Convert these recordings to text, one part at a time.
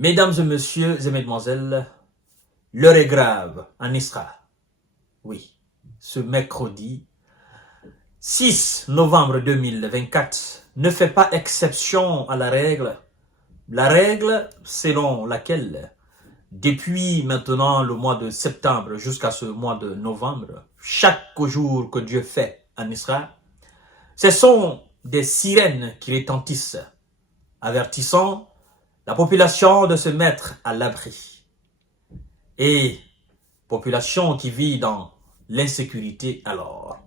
Mesdames et messieurs et mesdemoiselles, l'heure est grave en Israël. Oui, ce mercredi 6 novembre 2024 ne fait pas exception à la règle. La règle selon laquelle, depuis maintenant le mois de septembre jusqu'à ce mois de novembre, chaque jour que Dieu fait en Israël, ce sont des sirènes qui retentissent, avertissant la population de se mettre à l'abri. Et population qui vit dans l'insécurité alors.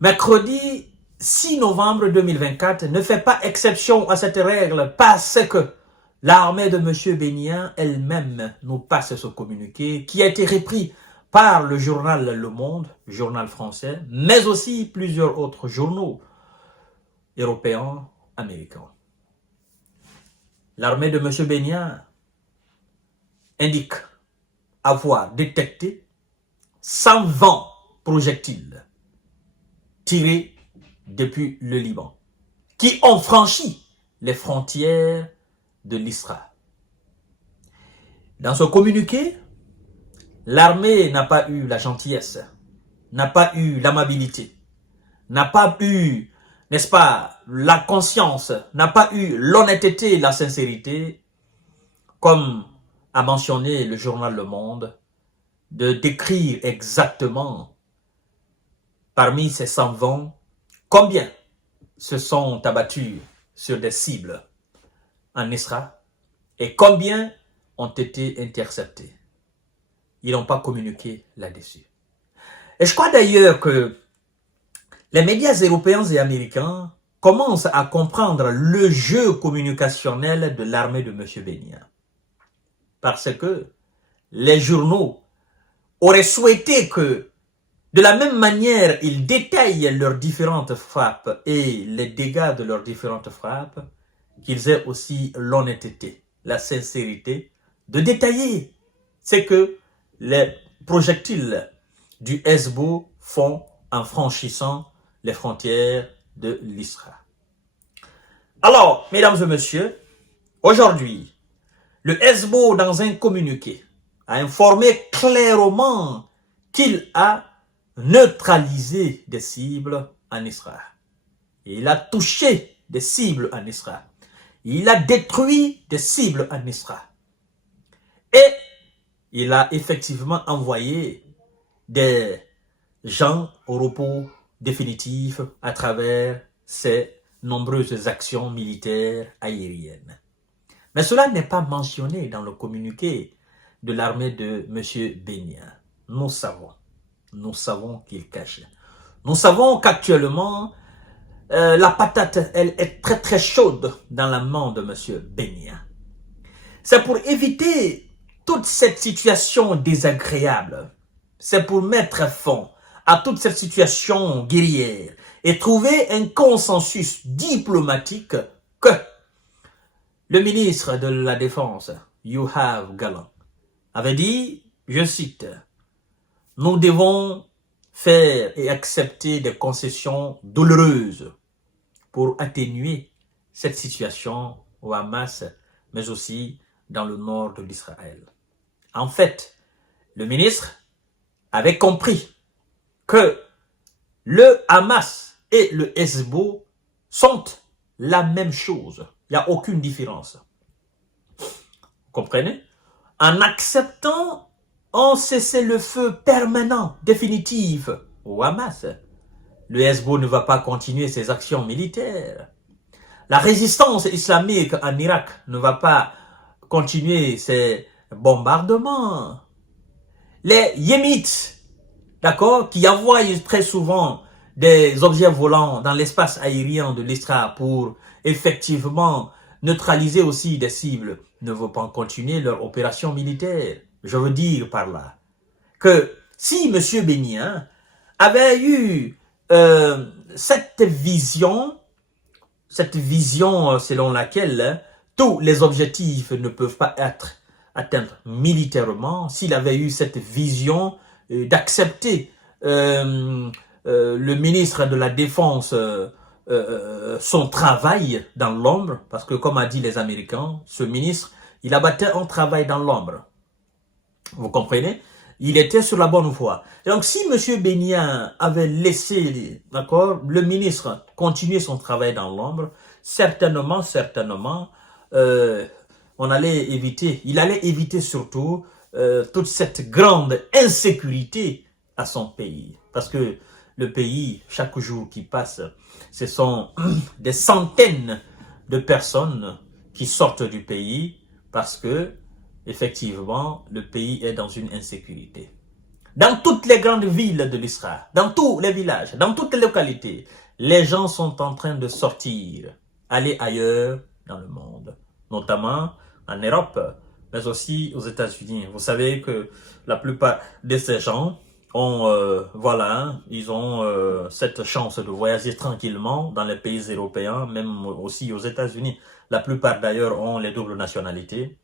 Mercredi 6 novembre 2024 ne fait pas exception à cette règle parce que l'armée de M. Bénia elle-même nous passe ce communiqué qui a été repris par le journal Le Monde, journal français, mais aussi plusieurs autres journaux européens, américains. L'armée de M. Bénia indique avoir détecté 120 projectiles tirés depuis le Liban, qui ont franchi les frontières de l'Israël. Dans ce communiqué, l'armée n'a pas eu la gentillesse, n'a pas eu l'amabilité, n'a pas eu, n'est-ce pas, la conscience, n'a pas eu l'honnêteté et la sincérité, comme a mentionné le journal Le Monde, de décrire exactement parmi ces 120 combien se sont abattus sur des cibles en Israël et combien ont été interceptés. Ils n'ont pas communiqué là-dessus. Et je crois d'ailleurs que les médias européens et américains commencent à comprendre le jeu communicationnel de l'armée de M. Bénia. Parce que les journaux auraient souhaité que, de la même manière, ils détaillent leurs différentes frappes et les dégâts de leurs différentes frappes, qu'ils aient aussi l'honnêteté, la sincérité de détailler ce que les projectiles du Hezbollah font en franchissant les frontières de l'Israël. Alors, mesdames et messieurs, aujourd'hui, le Hezbollah, dans un communiqué, a informé clairement qu'il a neutralisé des cibles en Israël. Il a touché des cibles en Israël. Il a détruit des cibles en Israël. Et il a effectivement envoyé des gens au repos définitif à travers ces nombreuses actions militaires aériennes. Mais cela n'est pas mentionné dans le communiqué de l'armée de M. Bénia. Nous savons qu'il cache. Nous savons qu'actuellement, la patate, elle est très très chaude dans la main de M. Bénia. C'est pour éviter toute cette situation désagréable. C'est pour mettre fin à toute cette situation guerrière et trouver un consensus diplomatique que le ministre de la Défense, Yoav Gallant, avait dit, je cite, « Nous devons faire et accepter des concessions douloureuses pour atténuer cette situation au Hamas, mais aussi dans le nord de l'Israël. » En fait, le ministre avait compris que le Hamas et le Hezbollah sont la même chose. Il n'y a aucune différence. Vous comprenez? En acceptant un cessez-le-feu permanent, définitif au Hamas, le Hezbollah ne va pas continuer ses actions militaires. La résistance islamique en Irak ne va pas continuer ses bombardements. Les Yémites, d'accord, qui envoient très souvent des objets volants dans l'espace aérien de l'Israël pour effectivement neutraliser aussi des cibles, ne vont pas continuer leur opération militaire. Je veux dire par là que si M. Bénia avait eu cette vision selon laquelle tous les objectifs ne peuvent pas être atteints militairement, s'il avait eu cette vision d'accepter le ministre de la Défense son travail dans l'ombre, parce que comme a dit les Américains, ce ministre Il abattait un travail dans l'ombre. Vous comprenez? Il était sur la bonne voie. Donc, si M. Bénia avait laissé, d'accord, le ministre continuer son travail dans l'ombre, certainement, on allait éviter, il allait éviter surtout toute cette grande insécurité à son pays. Parce que le pays, chaque jour qui passe, ce sont des centaines de personnes qui sortent du pays parce que, effectivement, le pays est dans une insécurité. Dans toutes les grandes villes de l'Israël, dans tous les villages, dans toutes les localités, les gens sont en train de sortir, aller ailleurs dans le monde, notamment en Europe, mais aussi aux États-Unis. Vous savez que la plupart de ces gens ont, voilà, ils ont cette chance de voyager tranquillement dans les pays européens, même aussi aux États-Unis. La plupart d'ailleurs ont les doubles nationalités,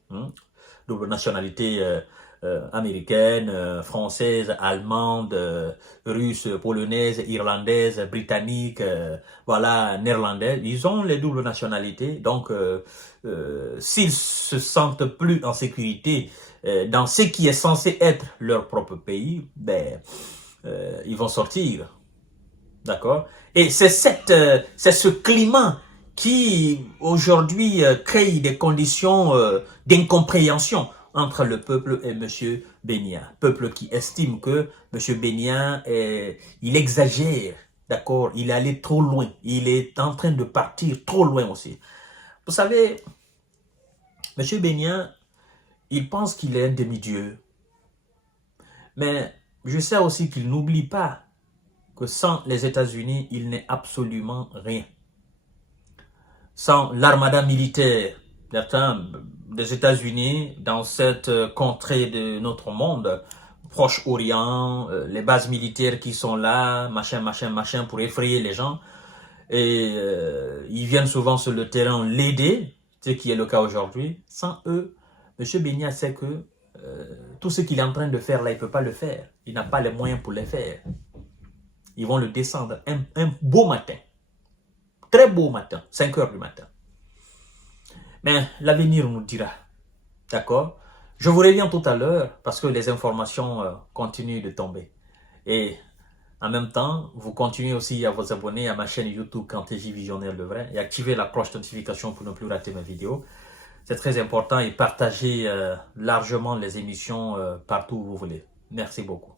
double nationalité américaine, française, allemande, russe, polonaise, irlandaise, britannique, voilà, néerlandaise. Ils ont les doubles nationalités. Donc, s'ils se sentent plus en sécurité dans ce qui est censé être leur propre pays, ben, ils vont sortir. D'accord? Et c'est ce climat qui aujourd'hui crée des conditions d'incompréhension entre le peuple et M. Bénia. Peuple qui estime que M. Bénia, il exagère, d'accord? Il est allé trop loin. Il est en train de partir trop loin aussi. Vous savez, M. Bénia, il pense qu'il est un demi-dieu. Mais je sais aussi qu'il n'oublie pas que sans les États-Unis, il n'est absolument rien. Sans l'armada militaire des États-Unis dans cette contrée de notre monde, Proche-Orient, les bases militaires qui sont là, machin, pour effrayer les gens. Et ils viennent souvent sur le terrain l'aider, ce qui est le cas aujourd'hui. Sans eux, M. Bénia sait que tout ce qu'il est en train de faire là, il ne peut pas le faire. Il n'a pas les moyens pour le faire. Ils vont le descendre un beau matin. Très beau matin, 5 heures du matin. Mais l'avenir nous dira. D'accord? Je vous reviens tout à l'heure parce que les informations continuent de tomber. Et en même temps, vous continuez aussi à vous abonner à ma chaîne YouTube Kanteji Visionnaire le Vrai et activer la cloche de notification pour ne plus rater mes vidéos. C'est très important et partagez largement les émissions partout où vous voulez. Merci beaucoup.